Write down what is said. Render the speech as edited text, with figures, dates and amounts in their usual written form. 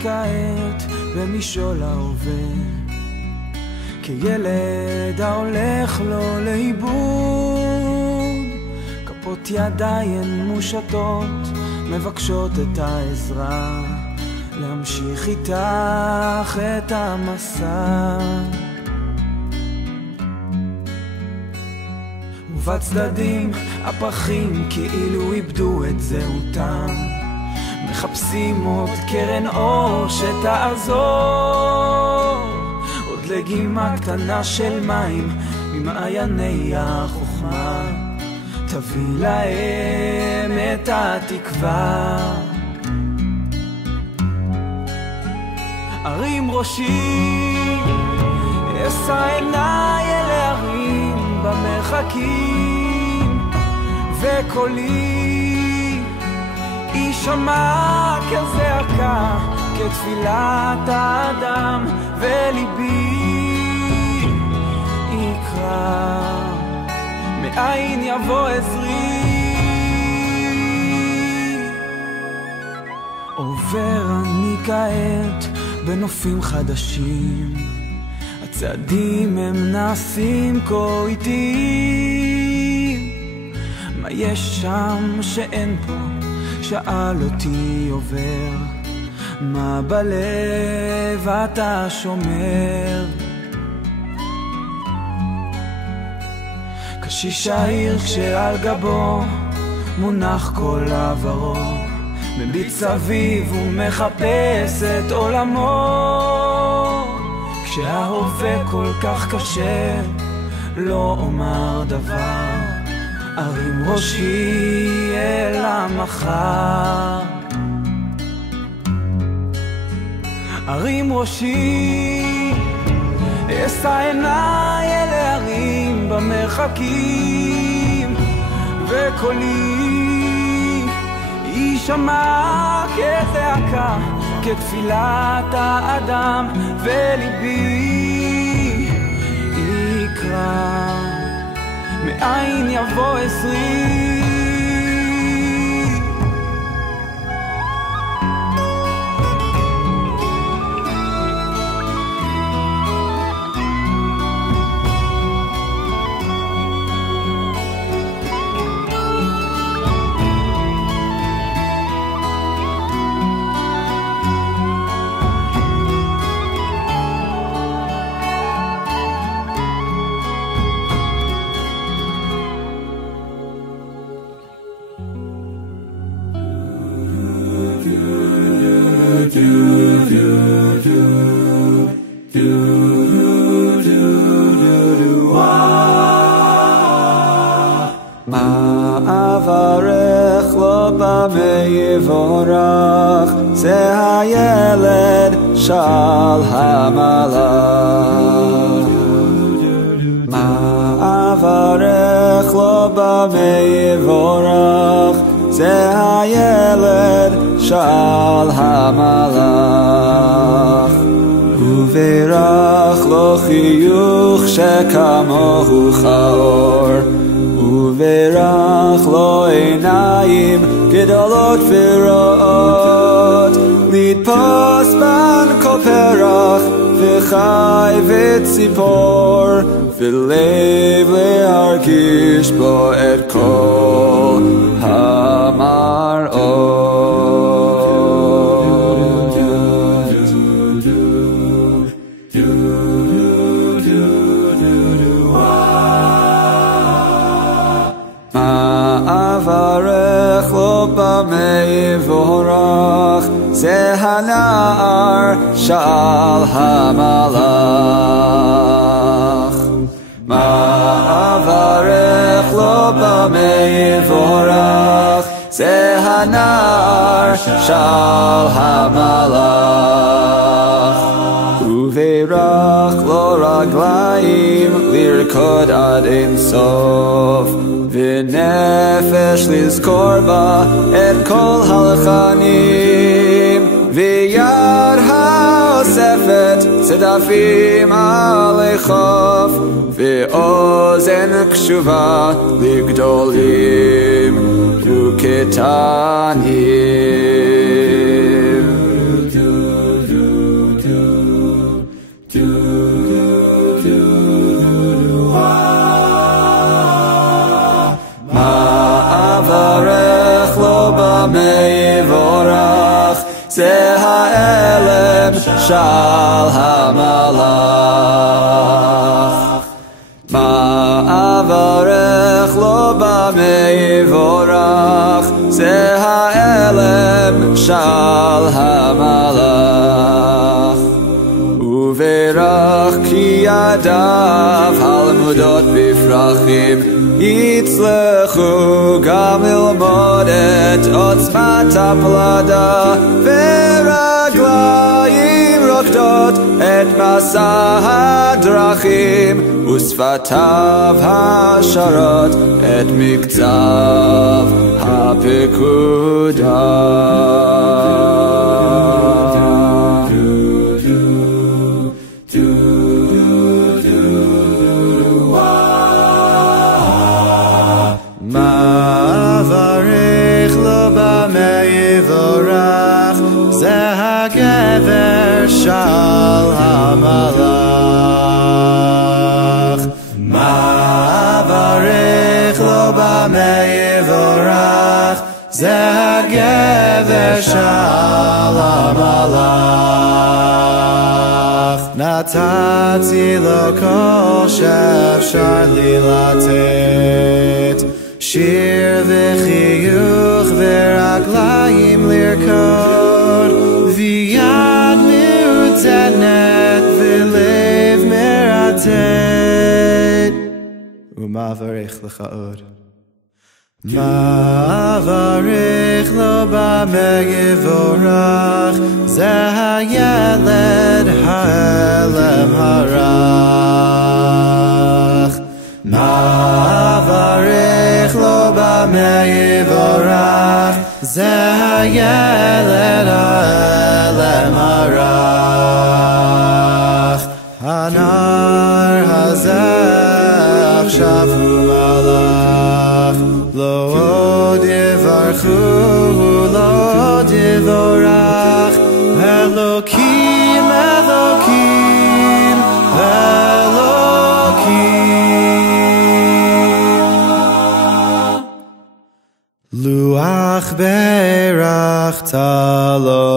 כעת במשעול ההווה, כילד ההולך לו לאיבוד, כפות ידיים מושטות מבקשות את העזרה, להמשיך איתך את המסע. ובצדדים הפרחים כאילו איבדו את זהותם, מחפשים עוד קרן אור שתעזור, עוד לגימה קטנה של מים ממעייני החוכמה, תביא להם את התקווה. הרים ראשי, אשא עיניי אל ההרים במרחקים, וקולי יישמע כזעקה, כתפילת האדם, וליבי יקרא, מאין יבוא עזרי. עובר אני כעת בנופים חדשים, הצעדים הם נעשים כה איטיים, מה יש שם שאין פה? שאל אותי עובר, מה בלב אתה שומר? קשיש העיר כשעל גבו מונח כל עברו, מביט סביב ומחפש את עולמו, כשההווה כל כך קשה לא אומר דבר, ארים ראשי אל המחר. ארים ראשי, אשא עיניי אל ההרים במרחקים, וקולי יישמע כזעקה, כתפילת האדם, וליבי יקרא, מאין יבוא עזרי. אברך לו במה יבורך, זה הילד שאל המלאך. מה אברך לו במה יבורך, זה הילד שאל המלאך. וברך לו חיוך שכמוהו כאור, וברך לו עיניים גדולות ורעות, לתפוס בן כל פרח וחי וציפור, ולב להרגיש בו את כל המראות. אברך לו במה יבורך, זה הנער שאל המלאך. מה אברך לו במה יבורך, זה הנער שאל המלאך. וברך לו רגליים לרקוד עד אין סוף, ונפש לזכור בה את כל הלחנים, ויד האוספת צדפים עלי חוף, ואוזן קשובה לגדולים וקטנים. shal hamalach ma'avarech lo b'mevorach ze ha'elem shal hamalach uverach ki yadav halmudot bifrachim yitzlechu gam lilmod et otzmat haplada veraglayim rokdot et masah hadrachim usfatav hasharot et mikzav hapekudah. Ma'avarech lo b'mevorach ze hagever shal hamalach ma'avarech lo b'mevorach ze hagever shal hamalach natati lo kol she'efshar li latet shir v'chiyuch v'raglayim lirkod v'yad miutenet v'lev meratet u'mavarech lecha od ma'avarech lo b'mevorach ze hayeled ha'elem harach ma'avarech lo b'mevorach ze hayeled ha'elem harach hanar hazeh achshav malach lo divarchu lo divorach Elokim Elokim Elokim Luach berach talo